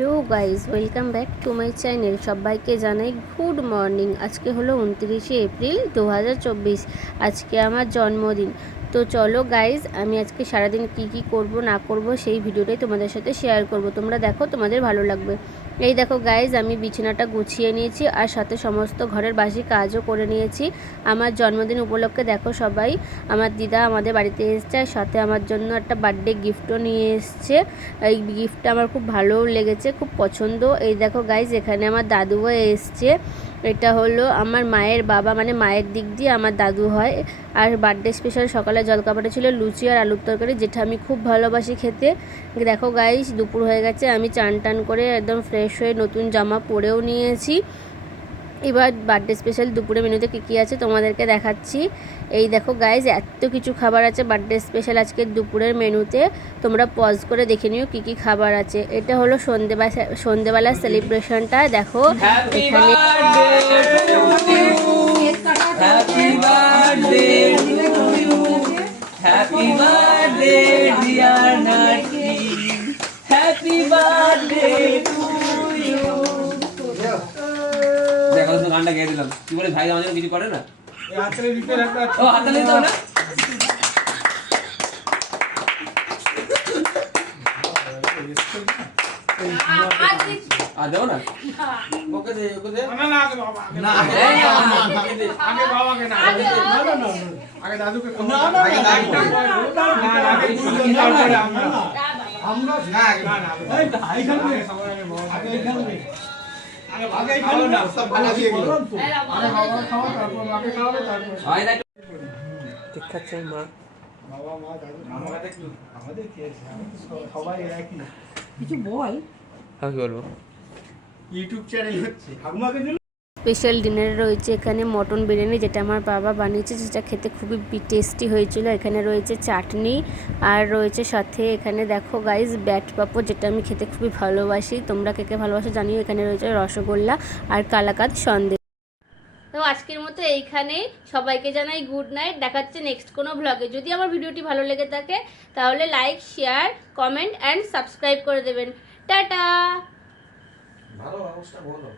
Hello guys, welcome back to my channel. সবাইকে জানাই good morning. আজকে হলো 29শে এপ্রিল 2024। আজকে আমার জন্মদিন। তো চলো গাইজ, আমি আজকে সারাদিন কি করব না করব সেই ভিডিওটাই তোমাদের সাথে শেয়ার করব। তোমরা দেখো, তোমাদের ভালো লাগবে। এই দেখো গাইজ, আমি বিছানাটা গুছিয়ে নিয়েছি আর সাথে সমস্ত ঘরের বাসি কাজও করে নিয়েছি। আমার জন্মদিন উপলক্ষে দেখো সবাই, আমার দিদা আমাদের বাড়িতে এসেছে আর সাথে আমার জন্য একটা বার্থডে গিফটও নিয়ে এসছে। এই গিফটটা আমার খুব ভালোও লেগেছে, খুব পছন্দ। এই দেখো গাইজ, এখানে আমার দাদুও এসছে। এটা হলো আমার মায়ের বাবা, মানে মায়ের দিক দিয়ে আমার দাদু হয়। আর বার্থডে স্পেশাল সকালে জলখাবারে ছিল লুচি আর আলুর তরকারি, যেটা আমি খুব ভালোবাসি খেতে। দেখো গাইজ, দুপুর হয়ে গেছে, আমি চান টান করে একদম ফ্রেশ হয়ে নতুন জামা পরেও নিয়েছি। এবার বার্থডে স্পেশাল দুপুরে মেনুতে কী আছে তোমাদেরকে দেখাচ্ছি। এই দেখো গাইজ, এত কিছু খাবার আছে বার্থডে স্পেশাল আজকের দুপুরের মেনুতে। তোমরা পজ করে দেখে নিও কী খাবার আছে। এটা হলো সন্ধেবেলার সেলিব্রেশনটা। দেখো এখানে গানটা গেয়ে দিলাম। কি বলে ভাই আমাদের কিছু করে না? ও হাততালি দাও না। আর দাও না। ওকে দে, ওকে দে। না আগে বাবা। না আগে বাবাকে না। আগে দাদুকে না আগে দাদুকে। না আগে দুজন তারপরে আমরা। আমরা না আগে না না। এই ভাই খাবে। আগে খাবে। আগে খাও না, সব ভালো দিয়ে গেল। আরে বাবা খাও, তারপর মাকে খাওয়াবে, তারপর হয় না। ঠিক আছে মা, বাবা মা দাদু আমাকে একটু আমাদের কি আছে, সবাই একই। কিছু বল। হ্যাঁ, কি বলবো? ইউটিউব চ্যানেল হচ্ছে আমাকে স্পেশাল ডিনারে রয়েছে এখানে মটন বিরিয়ানি, যেটা আমার বাবা বানিয়েছে, যেটা খেতে খুবই টেস্টি হয়েছিল। এখানে রয়েছে চাটনি আর রয়েছে সাথে এখানে দেখো গাইজ ব্যাট পাপড়, যেটা আমি খেতে খুবই ভালোবাসি। তোমরা কে ভালোবাসো জানিও। এখানে রয়েছে রসগোল্লা আর কালাকাঁদ সন্দেশ। তো আজকের মতো এইখানেই, সবাইকে জানাই গুড নাইট। দেখাচ্ছে নেক্সট কোনো ব্লগে। যদি আমার ভিডিওটি ভালো লেগে থাকে তাহলে like, share, comment and subscribe করে দেবেন। টাটা। ভালো অবস্থা বলো।